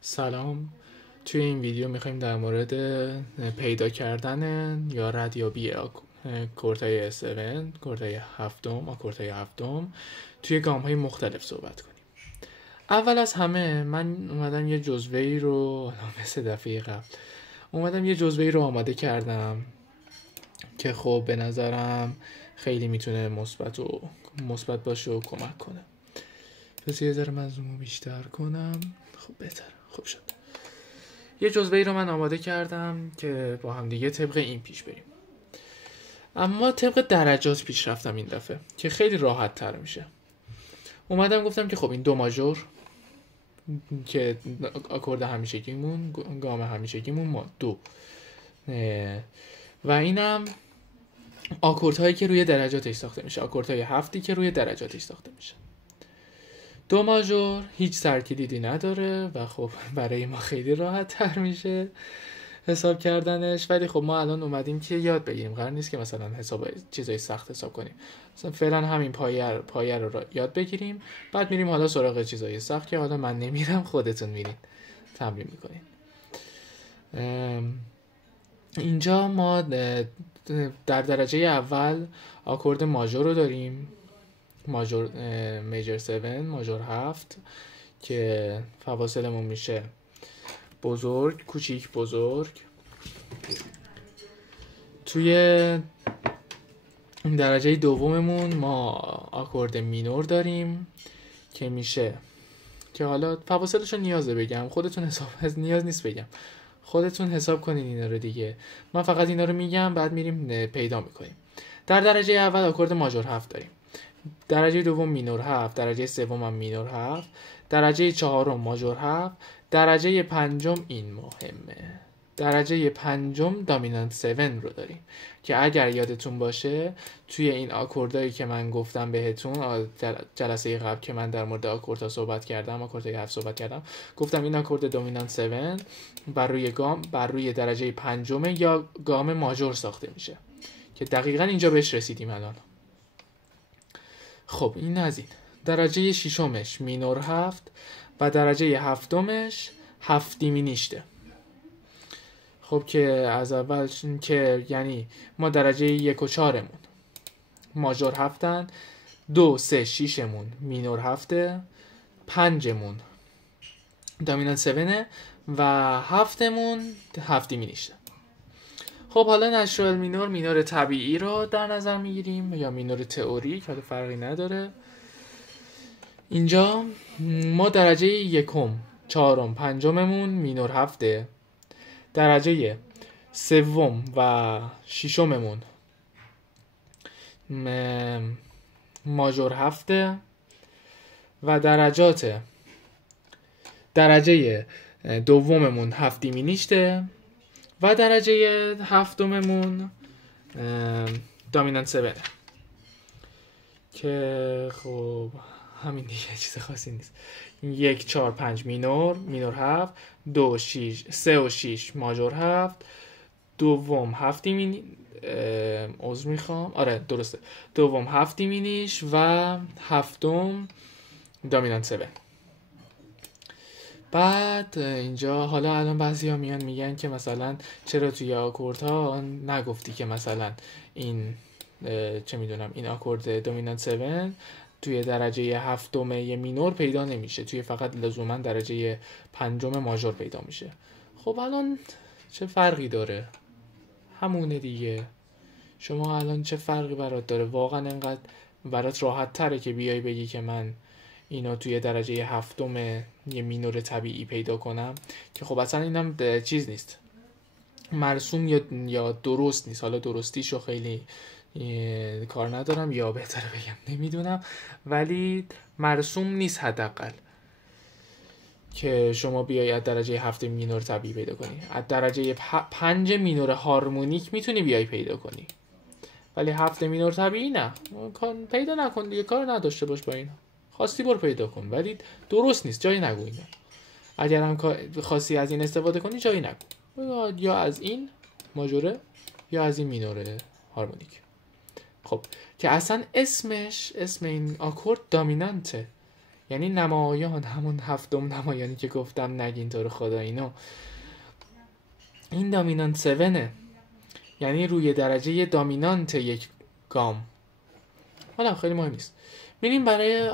سلام. توی این ویدیو میخوایم در مورد پیدا کردن یا ردیابی اکوردهای 7 اکوردهای هفتم اکوردهای هفتم توی گام های مختلف صحبت کنیم. اول از همه من اومدم یه جزوه‌ای رو مثل دفعه قبل آماده کردم که خب به نظرم خیلی میتونه مثبت باشه و کمک کنه. پس یه ذره من زومو بیشتر کنم. خب بهتر. خوب شد. یه جزوه‌ای رو من آماده کردم که با هم دیگه طبق این پیش بریم. اما طبق درجات پیش رفتم این دفعه که خیلی راحت تر میشه. اومدم گفتم که خب این دو ماژور که آکورد همیشگیمون، گام همیشگیمون ما دو، و اینم آکوردهایی که روی درجاتش ساخته میشه، آکوردهای هفتی که روی درجاتش ساخته میشه. دو ماژور هیچ سرکلیدی نداره و خب برای ما خیلی راحت تر میشه حساب کردنش. ولی خب ما الان اومدیم که یاد بگیریم، قرار نیست که مثلا چیزای سخت حساب کنیم. مثلا فعلا همین پایه رو یاد بگیریم، بعد میریم حالا سراغ چیزای سخت که حالا من نمیرم، خودتون میرین تمرین میکنین. اینجا ما در درجه اول آکورد ماژور رو داریم، میجر 7، ماژور 7 که فواصلمون میشه بزرگ، کوچیک، بزرگ. توی درجه دوممون ما آکورد مینور داریم که میشه، که حالا فواصلش رو نیازه بگم، خودتون نیاز نیست بگم، خودتون حساب کنین اینا رو دیگه. من فقط اینا رو میگم، بعد میریم پیدا میکنیم. در درجه اول آکورد ماژور 7 داریم، درجه دوم مینور 7، درجه سوم هم مینور 7، درجه چهارم ماژور 7، درجه پنجم این مهمه، درجه پنجم دامینانت 7 رو داریم که اگر یادتون باشه توی این آکوردایی که من گفتم بهتون جلسه قبل که من در مورد آکوردها صحبت کردم، آکوردهای 7 صحبت کردم، گفتم این آکورد دامینانت 7 بر روی درجه پنجم یا گام ماژور ساخته میشه که دقیقاً اینجا بهش رسیدیم الان. خب این از این. درجه ششمش مینور 7 و درجه هفتمش 7 دیمینیشته. خب که از اول که یعنی ما درجه 1 و 4مون ماژور 7، 2 3 6مون مینور 7، 5مون دامینانت 7 و 7مون 7 دیمینیشته. خب حالا نچرال مینور طبیعی رو در نظر میگیریم یا مینور تئوریک، حالا فرقی نداره. اینجا ما درجه 1، 4، 5مون مینور 7، درجه 3 و 6مون ماژور 7 و درجه دوممون 7 دیمینیشته و درجه هفتممون دامینانت 7 که خب همین دیگه، چیز خاصی نیست. 1 4 5 مینور 7، 2 6 3 و 6 ماژور 7، دوم 7 عذر میخوام، آره درسته، دوم 7 دیمینیش و هفتم دامینانت 7. بعد اینجا حالا الان بعضیا میگن که مثلا چرا توی آکوردها نگفتی که مثلا این چه میدونم این آکورد دامینانت 7 توی درجه هفتم یه مینور پیدا نمیشه، توی فقط لزوما درجه پنجم ماژور پیدا میشه. خب الان چه فرقی داره؟ همونه دیگه. شما الان چه فرقی برات داره؟ واقعا انقدر برات راحت تره که بیای بگی که من اینا توی درجه هفتم یه مینور طبیعی پیدا کنم، که خب اصلا اینم چیز نیست، مرسوم یا درست نیست. حالا درستیشو خیلی کار ندارم، یا بهتره بگم نمیدونم، ولی مرسوم نیست حداقل که شما بیای از درجه 7 مینور طبیعی پیدا کنی. از درجه 5 مینور هارمونیک میتونی بیای پیدا کنی، ولی 7 مینور طبیعی نه. پیدا نکن دیگه، کار نداشته باش با اینا. خواستی برو پیدا کن، ولی درست نیست، جایی نگو اینا. اگر هم خواستی از این استفاده کنی جایی نگو، یا از این ماژوره یا از این مینور هارمونیک. خب که اصلا اسم این آکورد دامینانته، یعنی نمایان، همون هفتم نمایانی که گفتم نگین تو رو خدا اینو، این دامینانت 7، یعنی روی درجه دامینانت یک گام. حالا خیلی مهم نیست. میریم برای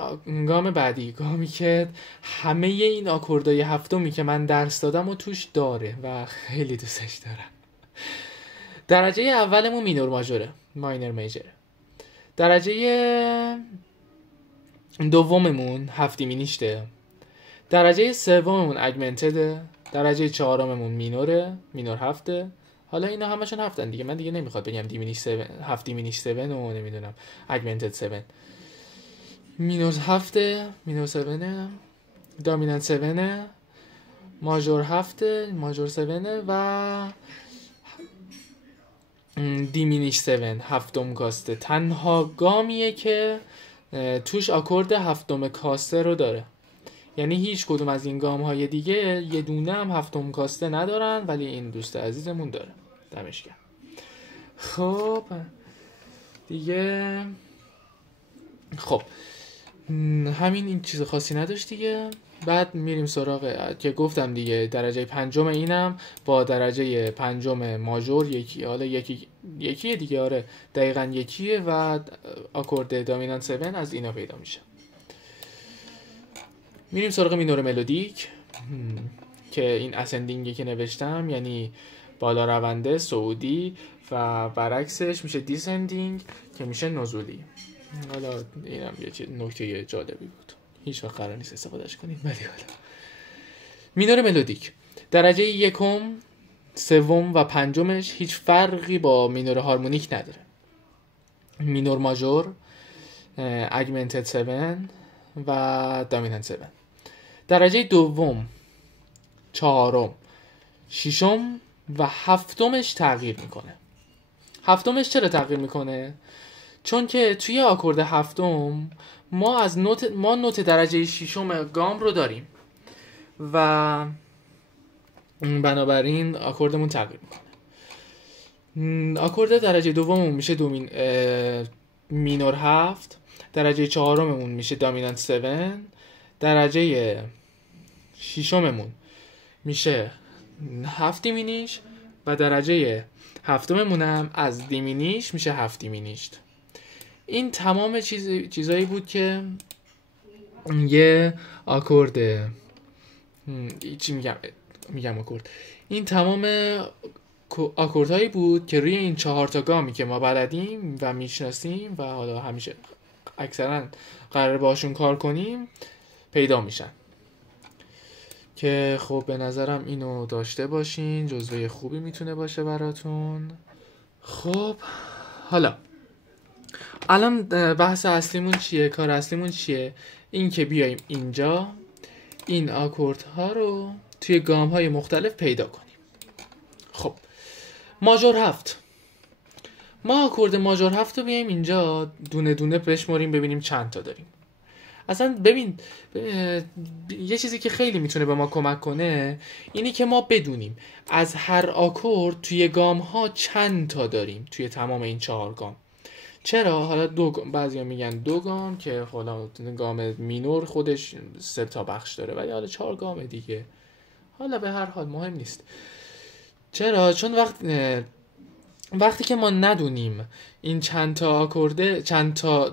گام بعدی، گامی که همه این آکوردهای هفتمی که من درس دادم و توش داره و خیلی دوستش دارم. درجه اولمون مینور ماژوره، ماینر میجره. درجه دوممون هفت دیمینیشته. درجه سوممون اگمنتده. درجه چهارممون مینوره، مینور هفته. حالا اینا همشون هفتن دیگه، من دیگه نمیخواد بگم دیمینیش 7، هفت دیمینیش 7 و نمیدونم اگمنتد 7. مینور هفته، مینور 7، دامینانت 7، ماژور هفته، ماژور 7 و دیمینیش 7، هفتم کاسته. تنها گامیه که توش آکورد هفتم کاسته رو داره. یعنی هیچ کدوم از این گام های دیگه یه دونه هم هفتم کاسته ندارن، ولی این دوست عزیزمون داره. دمش گرم. خب دیگه، خب همین، این چیز خاصی نداشت دیگه. بعد میریم سراغ که گفتم دیگه درجه پنجم اینم با درجه پنجم ماژور یکی، حالا یکی دیگه، آره دقیقاً یکیه و آکورد دامینانت 7 از اینا پیدا میشه. میریم سراغ مینور ملودیک که این اسندینگی که نوشتم، یعنی بالا رونده صعودی و برعکسش میشه دیسندینگ که میشه نزولی. حالا اینم یه نکته جالبی بود، هیچ وقت قرار نیست استفادهش کنید، ولی حالا مینور ملودیک درجه یکم، سوم و پنجمش هیچ فرقی با مینور هارمونیک نداره. مینور ماژور، اگمنتد 7 و دامینانت 7. درجه دوم، چهارم، ششم و هفتمش تغییر میکنه. هفتمش چرا تغییر میکنه؟ چون که توی آکورد هفتم ما نوت درجه ششم گام رو داریم و بنابراین آکوردمون تغییر میکنه. آکورد درجه دوممون میشه مینور 7، درجه چهارممون میشه دامینانت 7، درجه ششممون میشه هفت دیمینیش و درجه هفتممون هم از دیمینیش میشه هفت دیمینیشت. این تمام چیزایی بود که یه آکورد، چی میگم آکورد، این تمام آکوردهایی بود که روی این 4 تا گامی که ما بلدیم و میشناسیم و حالا همیشه اکثرا قرار باشون کار کنیم پیدا میشن، که خب به نظرم اینو داشته باشین، جزوه خوبی میتونه باشه براتون. خب حالا الان بحث اصلیمون چیه؟ کار اصلیمون چیه؟ این که بیایم اینجا این آکوردها رو توی گام های مختلف پیدا کنیم. خب ماژور 7، ما آکورد ماژور 7 رو بیایم اینجا دونه دونه بشماریم ببینیم چند تا داریم. اصلا ببین یه چیزی که خیلی میتونه به ما کمک کنه اینی که ما بدونیم از هر آکورد توی گام ها چند تا داریم توی تمام این 4 گام. چرا؟ حالا بعضیا میگن 2 گام که حالا گام مینور خودش 3 تا بخش داره، ولی حالا 4 گام دیگه، حالا به هر حال مهم نیست. چرا؟ چون وقتی که ما ندونیم این چند تا آکورده چند تا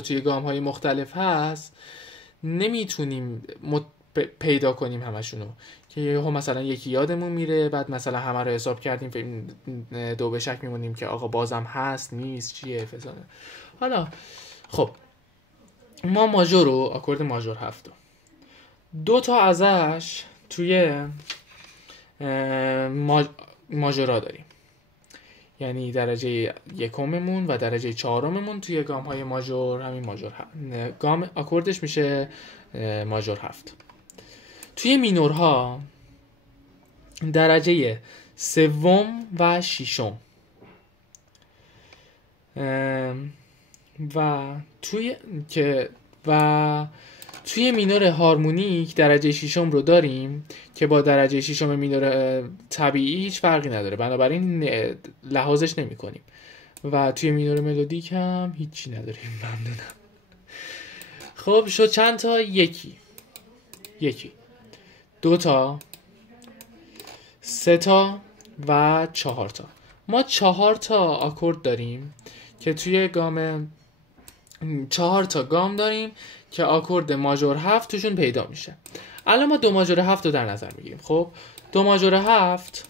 توی گام های مختلف هست، نمیتونیم پیدا کنیم همشونو، که مثلا یکی یادمون میره، بعد مثلا همه رو حساب کردیم دو به شک میمونیم که آقا بازم هست نیست چیه فلانه. حالا خب ما ماژور رو، آکورد ماژور 7 2 تا ازش توی ماژورا داریم، یعنی درجه یکممون و درجه چهارممون توی گام های ماژور همین ماژور گام آکوردش میشه ماژور 7. توی مینورها درجه سوم و ششم و توی مینور هارمونیک درجه ششم رو داریم که با درجه ششم مینور طبیعی هیچ فرقی نداره، بنابراین لحاظش نمی کنیم. و توی مینور ملودیک هم هیچی نداریم، ممنونم. خب شد چند تا؟ یکی 2 تا 3 تا و 4 تا. ما 4 تا آکورد داریم که توی گام 4 تا گام داریم که آکورد ماژور 7 توشون پیدا میشه. الان ما دو ماژور 7 رو در نظر میگیریم. خب دو ماژور 7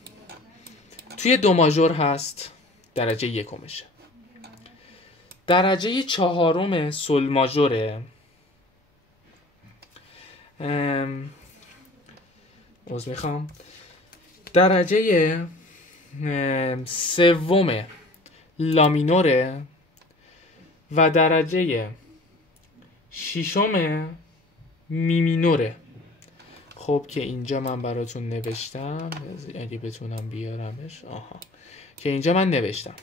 توی دو ماژور هست، درجه یکمشه. درجه چهارم سل ماژوره. میخوام درجه سوم لامینوره و درجه ششم میمینوره. خب که اینجا من براتون نوشتم، اگه بتونم بیارمش. که اینجا من نوشتم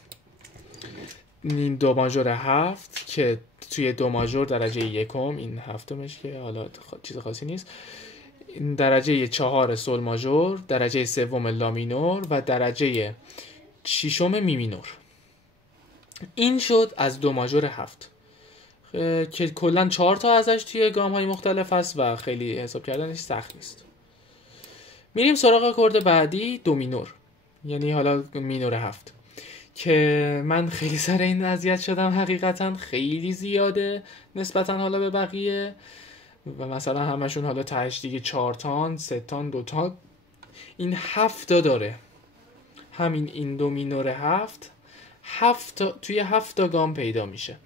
این دو ماژور 7 که توی دو ماژور درجه یکم، این هفتمش که حالا چیز خاصی نیست، درجه 4 سل ماژور، درجه سوم لامینور و درجه ششم می مینور. این شد از دو ماژور 7 که کلا 4 تا ازش توی گام های مختلف هست و خیلی حساب کردنش سخت نیست. میریم سراغ آکورد بعدی، دو مینور، یعنی حالا مینور 7 که من خیلی سر این اذیت شدم حقیقتا، خیلی زیاده نسبتا حالا به بقیه و مثلا همشون حالا تهش دیگه 4 تان 3 تان 2 تان، این 7 تا داره. همین این دو مینور 7 تا توی 7 تا گام پیدا میشه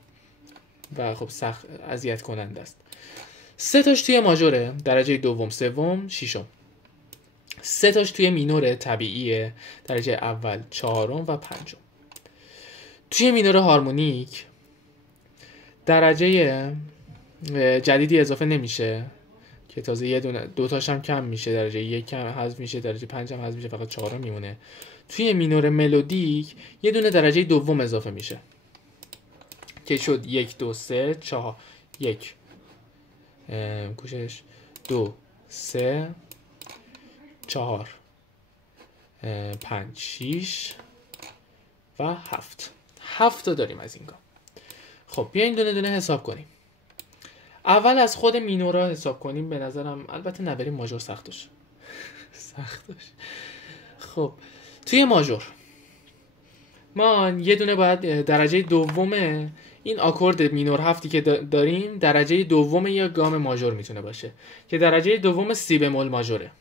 و خب سخت اذیت کننده است. 3 تاش توی ماژوره، درجه دوم سوم ششم. 3 تاش توی مینور طبیعیه، درجه اول چهارم و پنجم. توی مینور هارمونیک درجه جدیدی اضافه نمیشه که تازه یه دونه 2 تاش هم کم میشه، درجه 1 کم حذف میشه، درجه 5 هم حذف میشه، فقط 4 میمونه. توی مینور ملودیک یه دونه درجه دوم اضافه میشه که شد 1 2 3 4 1 کوشش 2 3 4 5 6 و 7 تا داریم از این گام. خب بیاین دونه دونه حساب کنیم. اول از خود مینورا حساب کنیم. به نظرم البته نبریم ماژور سختش. خب توی ماژور ما یه دونه باید درجه دوم این آکورد مینور 7 که داریم، درجه دوم یا گام ماژور میتونه باشه که درجه دوم سی بمول ماژوره.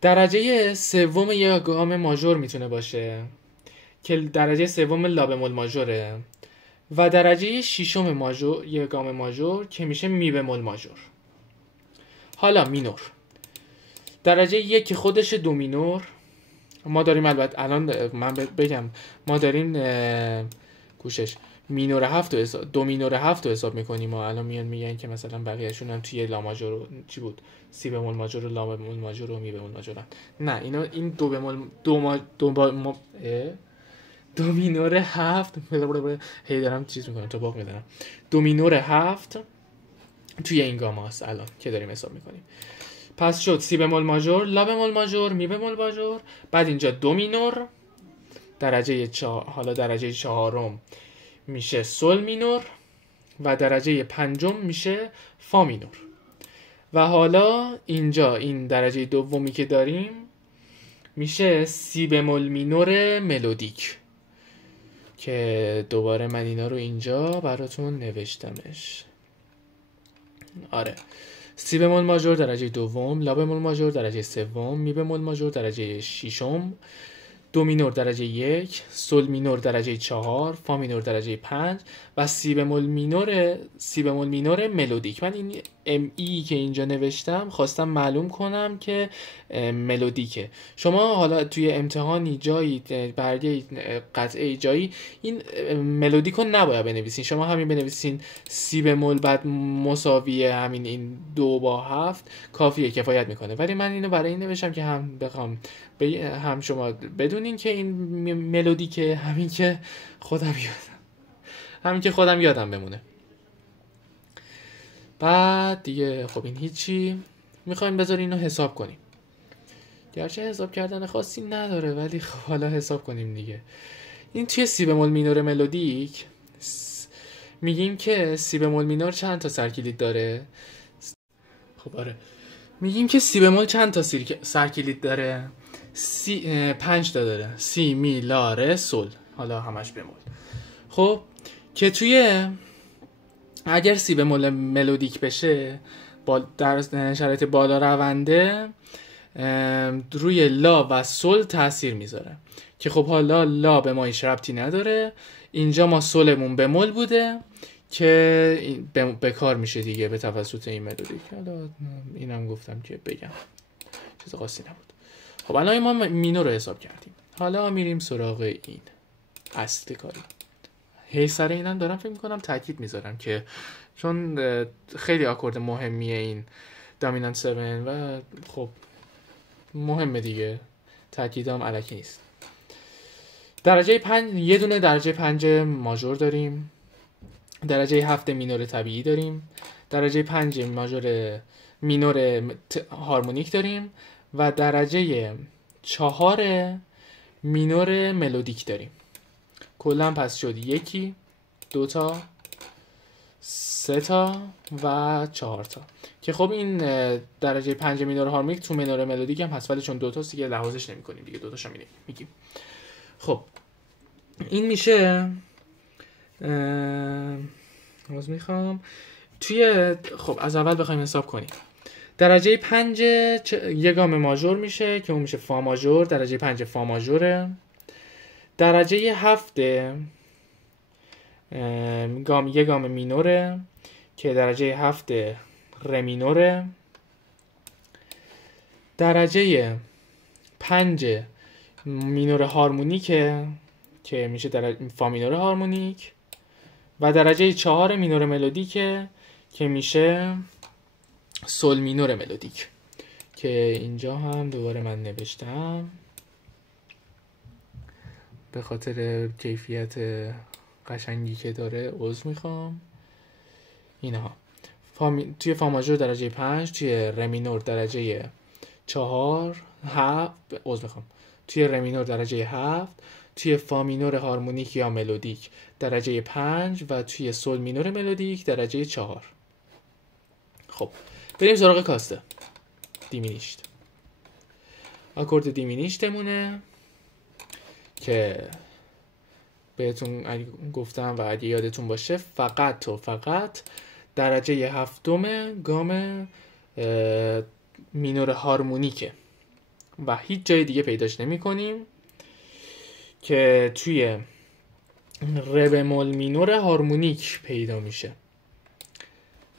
درجه سوم یا گام ماژور میتونه باشه که درجه سوم لا بمول ماژوره و درجه ششم ماژور یا گام ماژور که میشه می بمول ماژور. حالا مینور درجه یک خودش دو مینور ما داریم. البته الان من بگم ما داریم کوشش مینور 7 و دو مینور 7 رو حساب میکنیم و الان میگن که مثلا بقیه‌شون هم توی لا ماژور چی بود، سی بمول ماژور و لا بمول ماژور و می بمول ماژورن. نه اینا این دو بمول دو مینور 7 هی دارم چیز میکنم تو باق میدارم. دو مینور 7 توی این گام هست الان که داریم حساب میکنیم. پس شد سی بمول ماژور، لا بمول ماژور، می بمول ماژور. بعد اینجا دو مینور درجه حالا درجه چهارم میشه سل مینور و درجه پنجم میشه فا مینور. و حالا اینجا این درجه دومی که داریم میشه سی بمول مینور ملودیک که دوباره من اینا رو اینجا براتون نوشتمش. آره، سی بمول ماژور درجه دوم، لا بمول ماژور درجه سوم، می بمول ماژور درجه ششم، دو مینور درجه یک، سل مینور درجه چهار، فا مینور درجه 5 و سی بمول مینور ملودیک. من این ام ای که اینجا نوشتم خواستم معلوم کنم که ملودیکه. شما حالا توی امتحانی جایی برگه قطعه جایی این ملودیک رو نباید بنویسین، شما همین بنویسین سی بمول بعد مساوی همین این 2 با 7 کافیه، کفایت میکنه. ولی من اینو برای این نوشتم که هم بخوام هم شما بدونین که این ملودیکه، همین که خودم یادم بمونه. بعد دیگه خب این هیچی، میخوایم بذارین اینو حساب کنیم. گرچه حساب کردن خاصی نداره ولی خب حالا حساب کنیم دیگه. این توی سی بمول مینور ملودیک میگیم که سی بمول مینور چند تا سرکلید داره؟ خب آره، میگیم که سی بمول چند تا سرکلید داره؟ 5 تا داره. سی، می، لا، ره، سل، حالا همش بمول. خب که توی اگر سی بمول ملودیک بشه در شرایط بالا رونده روی لا و سل تاثیر میذاره که خب حالا لا به ما هیچ ربطی نداره، اینجا ما سلمون بمول بوده که به کار میشه دیگه به توسط این ملودیک. حالا اینم گفتم که بگم، چیز خاصی نبود. خب الان ما مینور رو حساب کردیم، حالا میریم سراغ این اصل کاری. هی سر اینم دارم فکر میکنم تاکید میذارم که چون خیلی آکورد مهمیه این دامینانت 7 و خب مهمه دیگه، تاکیدام الکی نیست. درجه 5 یه دونه درجه 5 ماژور داریم، درجه 7 مینور طبیعی داریم، درجه 5 مینور هارمونیک داریم و درجه 4 مینور ملودیک داریم. کلا پس شد 1، 2 تا، 3 تا و 4 تا که خب این درجه 5 مینور هارمونیک تو مینور ملودیک هم هست، ولی چون 2 تاست دیگه لحاظش نمی‌کنیم دیگه، 2 تاشو میگیم. خب این میشه توی خب از اول بخوایم حساب کنیم. درجه 5 یه گام ماژور میشه که اون میشه فا ماژور، درجه 5 فا ماژوره. درجه 7 یه گام مینوره که درجه 7 ره مینوره. درجه 5 مینور هارمونیکه که میشه فا مینور هارمونیک و درجه 4 مینور ملودیکه که میشه سل مینور ملودیک که اینجا هم دوباره من نوشتم به خاطر کیفیت قشنگی که داره عذر میخوام. اینها توی فا ماژور درجه 5، توی ره مینور درجه 4 توی ره مینور درجه 7، توی فا مینور هارمونیک یا ملودیک درجه 5 و توی سل مینور ملودیک درجه 4. خب بریم سراغ کاسته دیمینیشت. آکورد دیمینیشتمونه که بهتون گفتم و اگه یادتون باشه فقط درجه 7 گام مینور هارمونیکه و هیچ جای دیگه پیداش نمی کنیم که توی ره بمول مینور هارمونیک پیدا میشه.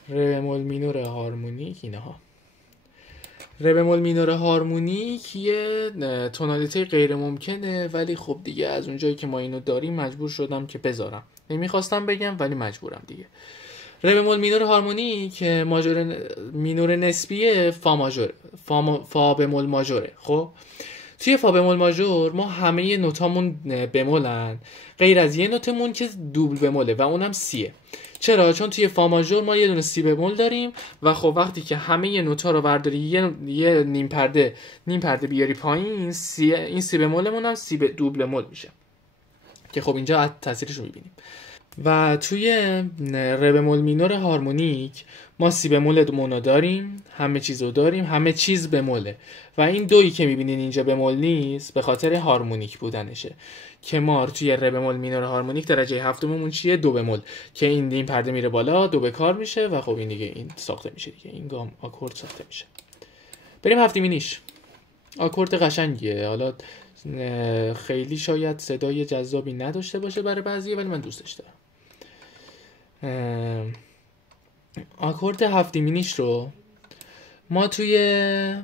ره بمول مینور هارمونیک اینها. ره بمول مینور هارمونیک یه تونالیته غیر ممکنه، ولی خب دیگه از اونجایی که ما اینو داریم مجبور شدم که بذارم. نمیخواستم بگم ولی مجبورم دیگه. ره بمول مینور هارمونیک مینور نسبی فا ماژور، فا بمول ماژوره. خب توی فا بمول ماژور ما همه نوتامون بمولن غیر از یه نوتمون که دوبل بموله و اونم سیه. چرا؟ چون توی فا ماژور ما یه دونه سی بمول داریم و خب وقتی که همه نوتا رو برداری یه نیم پرده بیاری پایین، این سی بمولمون هم سی دوبل بمول میشه که خب اینجا تاثیرش رو میبینیم. و توی ره بمول مینور هارمونیک ما سی بمول مونو داریم، همه چیز رو داریم، همه چیز بموله و این دویی که میبینین اینجا بمول نیست به خاطر هارمونیک بودنشه که ما توی ره بمول مینور هارمونیک درجه 7 چیه؟ 2 بمول که این پرده میره بالا، 2 به کار میشه و خب این دیگه این ساخته میشه دیگه، این گام آکورد ساخته میشه. بریم هفت مینیش. آکورد قشنگیه، حالا خیلی شاید صدای جذابی نداشته باشه برای بعضیه ولی من دوستش دارم. آکورد هفت مینیش رو ما توی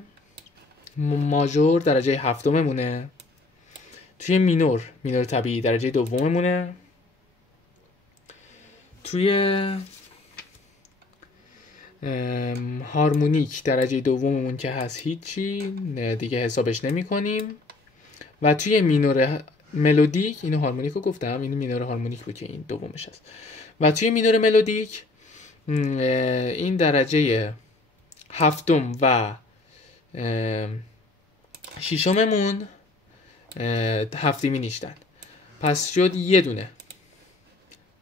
ماژور درجه 7 مونه، توی مینور طبیعی درجه 2 مونه، توی هارمونیک درجه 2 که هست هیچی دیگه حسابش نمی کنیم و توی مینور ملودیک، اینو هارمونیک رو گفتم، اینو مینور هارمونیک بود که این دومش هست و توی مینور ملودیک این درجه 7 و 6 هفت مینیشتن. پس شد یه دونه،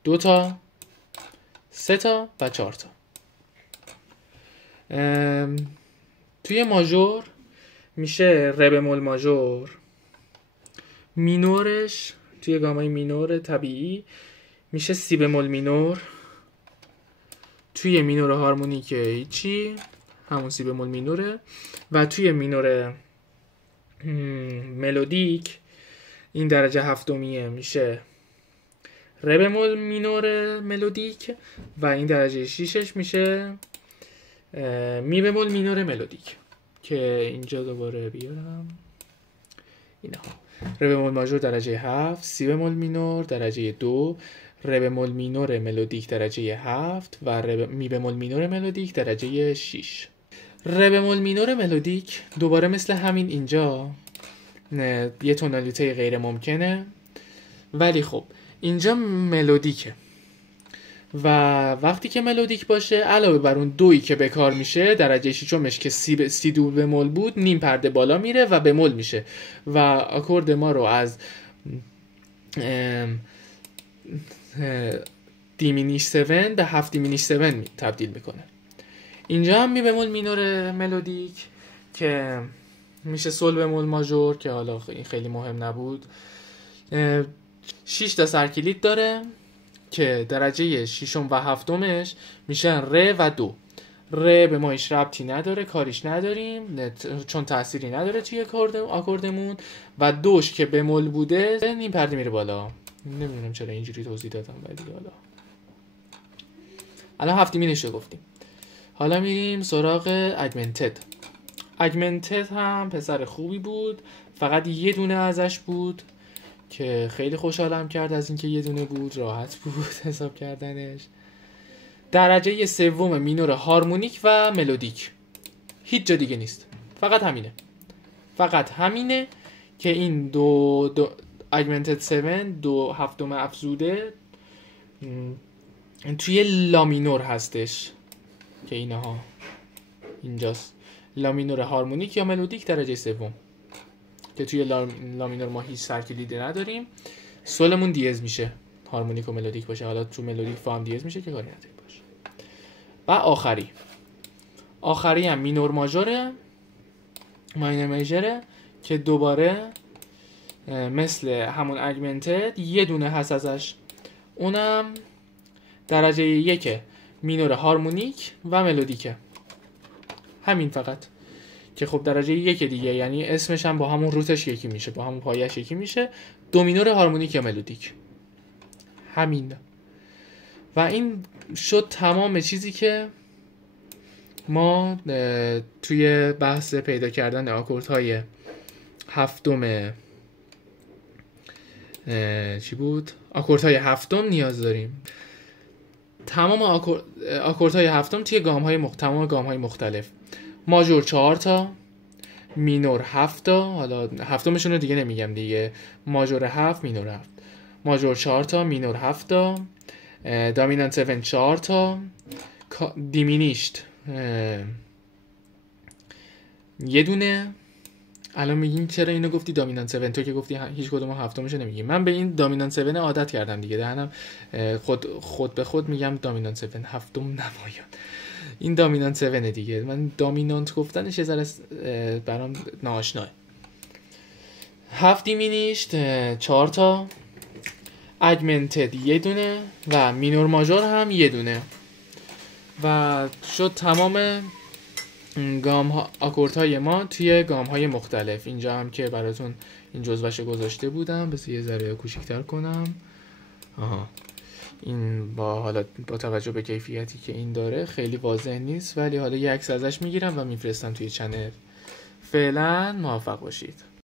2 تا، 3 تا و 4 تا. توی ماژور میشه ره بمول ماژور، مینورش توی گامای مینور طبیعی میشه سی بمول مینور، توی مینور هارمونیک هیچی همون سی بمول مینوره، و توی مینور ملودیک این درجه هفتمیه میشه ره بمول مینور ملودیک و این درجه شیشش میشه می بمول مینور ملودیک که اینجا دوباره بیارم اینها. ره بمول ماژور درجه 7، سی بمول مینور درجه 2، ره بمول مینور ملودیک درجه 7 و می بمول مینور ملودیک درجه 6. ره بمول مینور ملودیک دوباره مثل همین اینجا یه تونالیته غیر ممکنه، ولی خب اینجا ملودیکه و وقتی که ملودیک باشه علاوه بر اون دویی که به کار میشه درجه شیشمش که سی دو بمول بود نیم پرده بالا میره و بمول میشه و آکورد ما رو از دیمینیش 7 به 7 دیمینیش 7 تبدیل میکنه. اینجا هم می بمول مینور ملودیک که میشه سول بمول ماژور که حالا خیلی مهم نبود. 6 تا سرکلید داره که درجه ششم و هفتمش میشن ره و دو. ره به ما هیچ ربطی نداره، کاریش نداریم چون تأثیری نداره توی آکوردمون، و دوش که بمول بوده نیم پرده میره بالا. نمیدونم چرا اینجوری توضیح دادم ولی حالا الان هفتمینش رو گفتیم. حالا میریم سراغ اگمنتد. اگمنتد هم پسر خوبی بود، فقط یه دونه ازش بود که خیلی خوشحالم کرد از اینکه یه دونه بود، راحت بود حساب کردنش. درجه سوم مینور هارمونیک و ملودیک، هیچ جا دیگه نیست، فقط همینه که این دو اگمنتد 7 دو هفتم افزوده توی لا مینور هستش که اینها اینجاست، لا مینور هارمونیک یا ملودیک درجه سوم که توی لا مینور ما هیچ سرکلیده نداریم، سولمون دیز میشه، هارمونیک و ملودیک باشه، حالا تو ملودیک فا هم دیز میشه که کاری نداریم باشه. و آخری هم مینور ماژوره، ماینور میجره که دوباره مثل همون اگمنتد یه دونه هست ازش، اونم درجه 1 مینور هارمونیک و ملودیکه، همین فقط که خب درجه 1 دیگه، یعنی اسمش هم با همون روتش یکی میشه، با همون پایش یکی میشه، دو مینور هارمونیک یا ملودیک، همین. و این شد تمام چیزی که ما توی بحث پیدا کردن آکوردهای هفتم آکوردهای هفتم نیاز داریم. تمام آکوردهای هفتم توی تمام گام‌های مختلف، ماژور 4 تا، مینور 7 تا، حالا هفتمشون رو دیگه نمیگم دیگه، ماژور 7 مینور 7، ماژور 4 تا مینور 7 تا، دامینانت 7 4 تا، دیمینیشت یه دونه. الان میگین چرا اینو گفتی دامینانت 7؟ تو که گفتی هیچ کدوم هفتمشو نمیگی. من به این دامینانت 7 عادت کردم دیگه، دهنم خود به خود میگم دامینانت 7 هفتم نمایان. این دامینانت 7 دیگه، من دامینانت گفتنش یه ذره برام ناآشناه. 7 دیمینیشت 4 تا، اگمنتد یه دونه و مینور ماژور هم یه دونه و شد تمام آکوردهای ما توی گام‌های مختلف. اینجا هم که براتون این جزوه‌شو گذاشته بودم، بس یه ذره کوچیک‌تر کنم. این حالا با توجه به کیفیتی که این داره خیلی واضح نیست، ولی حالا یه عکس ازش میگیرم و میفرستم توی چنل. فعلا موفق باشید.